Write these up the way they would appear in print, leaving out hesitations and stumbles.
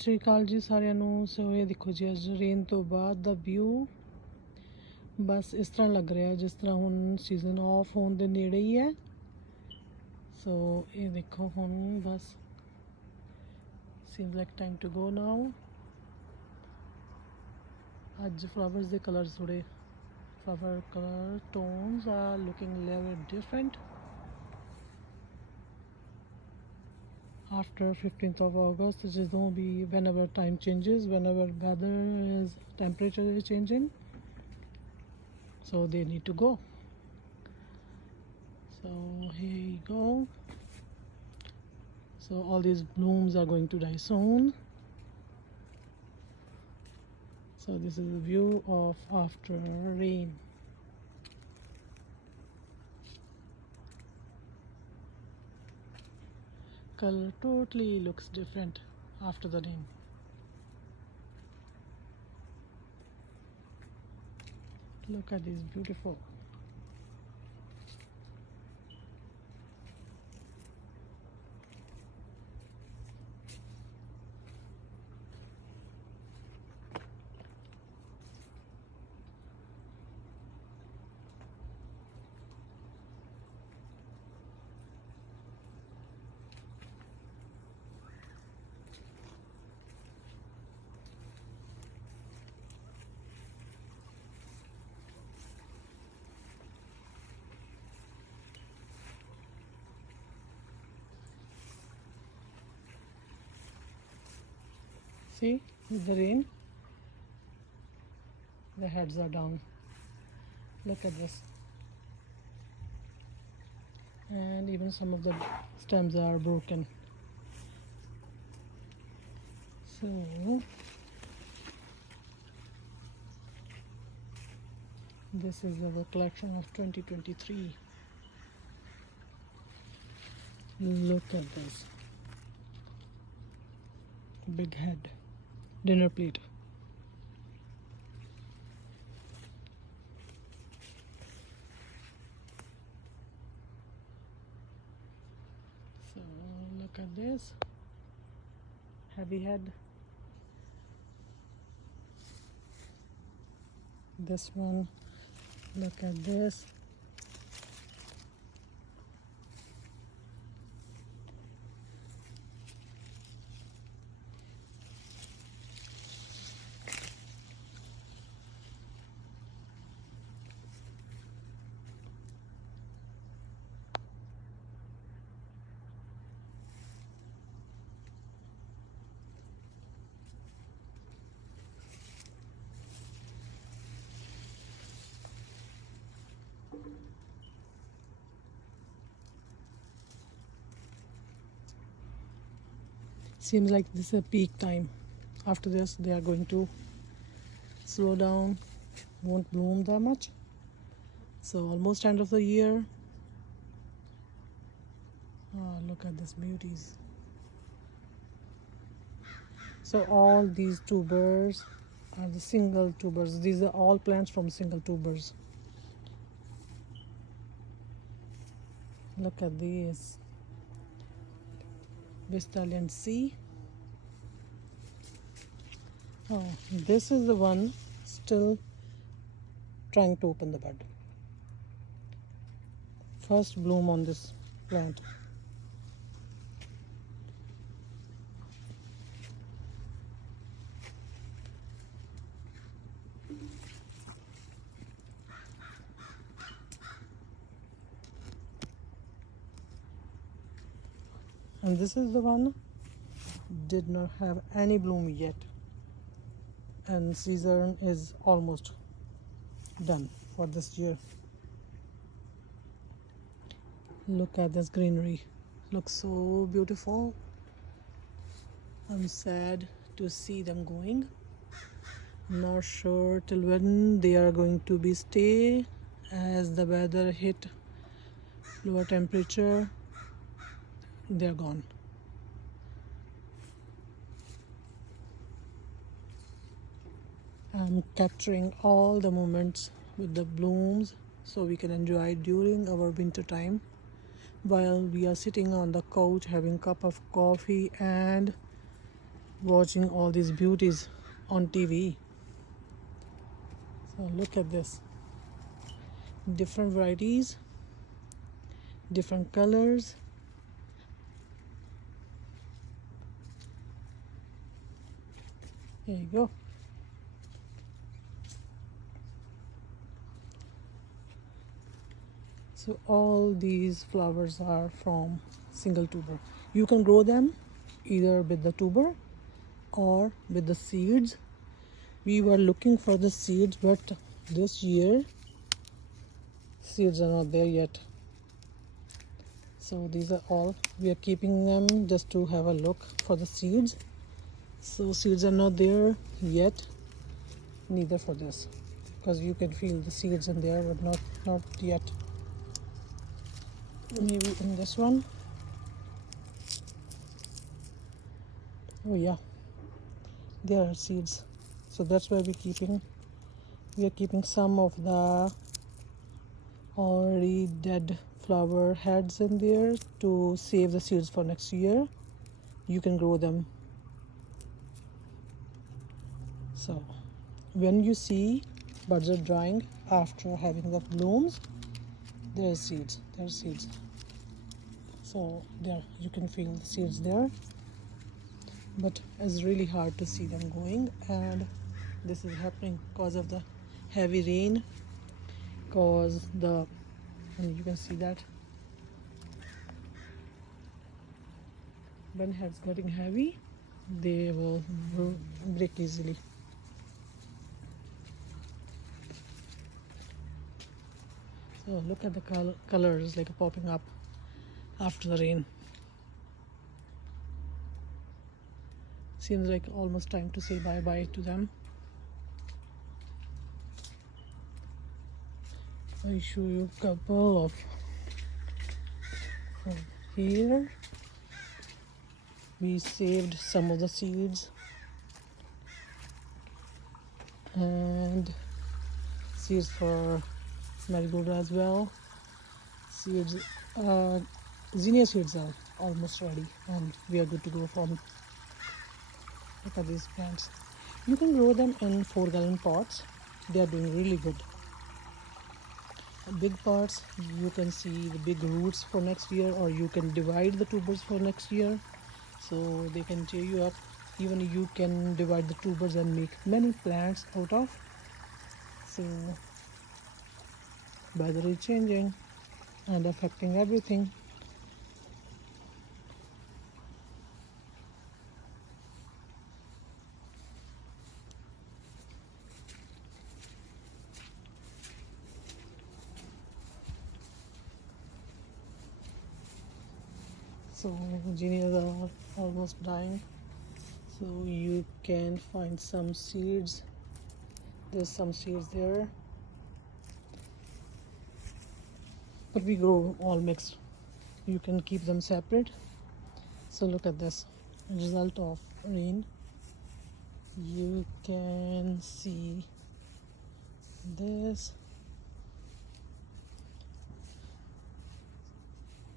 ਸ਼੍ਰੀ ਅਕਾਲ ਜੀ ਸਾਰਿਆਂ ਨੂੰ। ਸੋ ਇਹ ਦੇਖੋ ਜੀ, ਅੱਜ ਰੇਨ ਤੋਂ ਬਾਅਦ ਦਾ ਵਿਊ ਬਸ ਇਸ ਤਰ੍ਹਾਂ ਲੱਗ ਰਿਹਾ ਜਿਸ ਤਰ੍ਹਾਂ ਹੁਣ ਸੀਜ਼ਨ ਆਫ ਹੋਣ ਦੇ ਨੇੜੇ ਹੀ ਹੈ। ਸੋ ਇਹ ਦੇਖੋ ਹੁਣ ਬਸ seems like time to go now. ਅੱਜ ਫਲਾਵਰਸ ਦੇ ਕਲਰਸ ਥੋੜੇ flower color tones are looking a little different after 15th of August. ਜਦੋਂ ਵੀ whenever time changes, whenever weather is temperature is changing, so they need to go. So here you go. So all these blooms are going to die soon. So this is the view of after rain. Color totally looks different after the rain. Look at this beautiful. See, with the rain, the heads are down. Look at this. And even some of the stems are broken. So this is our collection of 2023. Look at this. Big head. Dinner plate. So look at this. Heavy head. This one. Look at this. Seems like this is a peak time. After this they are going to slow down, won't bloom that much. So almost end of the year. Oh, look at these beauties. So all these tubers are the single tubers. These are all plants from single tubers. Look at these. Vistalian C. Oh, this is the one still trying to open the bud. First bloom on this plant. And this is the one did not have any bloom yet, and season is almost done for this year. Look at this greenery. Looks so beautiful. I'm sad to see them going. Not sure till when they are going to be stay, as the weather hit lower temperature, they're gone. I'm capturing all the moments with the blooms so we can enjoy during our winter time while we are sitting on the couch having a cup of coffee and watching all these beauties on TV. So look at this. Different varieties, different colors. There you go. So all these flowers are from single tuber. You can grow them either with the tuber or with the seeds. We were looking for the seeds, but this year seeds are not there yet. So these are all, we are keeping them just to have a look for the seeds. So seeds are not there yet, neither for this, because you can feel the seeds in there, but not yet. Maybe in this one. Oh yeah, there are seeds. So that's why we are keeping some of the already dead flower heads in there to save the seeds for next year. You can grow them. So when you see buds are drying after having the blooms, there are seeds. So there you can feel the seeds there, but it's really hard to see them going, and this is happening because of the heavy rain, and you can see that when it's getting heavy, they will break easily. So look at the colors like popping up after the rain. Seems like almost time to say bye-bye to them. I'll show you a couple of from here. We saved some of the seeds and seeds for marigold as well. Seeds, zinnia seeds are almost ready, and we are good to go from. Look at these plants. You can grow them in 4-gallon pots. They are doing really good. Big pots, you can see the big roots for next year, or you can divide the tubers for next year, so they can cheer you up. Even you can divide the tubers and make many plants out of. So weather is changing and affecting everything. So zinnias are almost dying. So you can find some seeds. There's some seeds there, but we grow all mixed. You can keep them separate. So look at this result of rain. You can see this.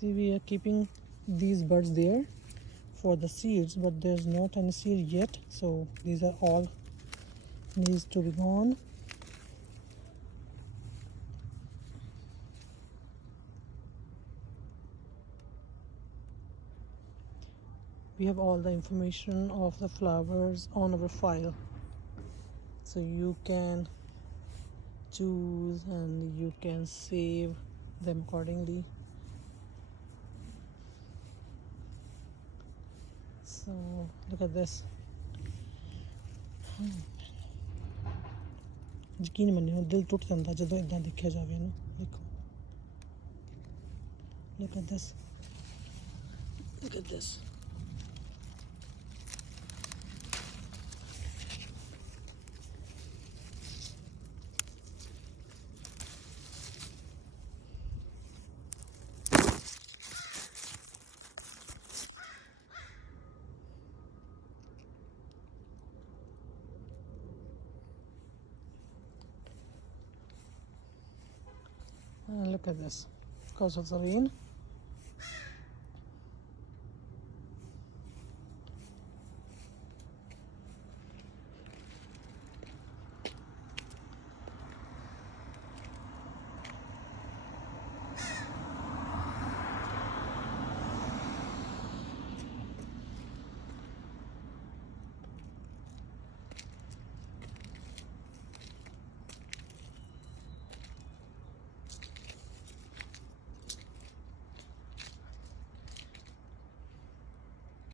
See, we are keeping these buds there for the seeds, but there's not any seed yet, so these are all needs to be gone. We have all the information of the flowers on our file, so you can choose and you can save them accordingly. So look at this. ਯਕੀਨ ਮੰਨਿਓ ਦਿਲ ਟੁੱਟ ਜਾਂਦਾ ਜਦੋਂ ਇਦਾਂ ਦੇਖਿਆ ਜਾਵੇ ਨਾ। ਦੇਖੋ, look at this, look at this. Look at this, because of the rain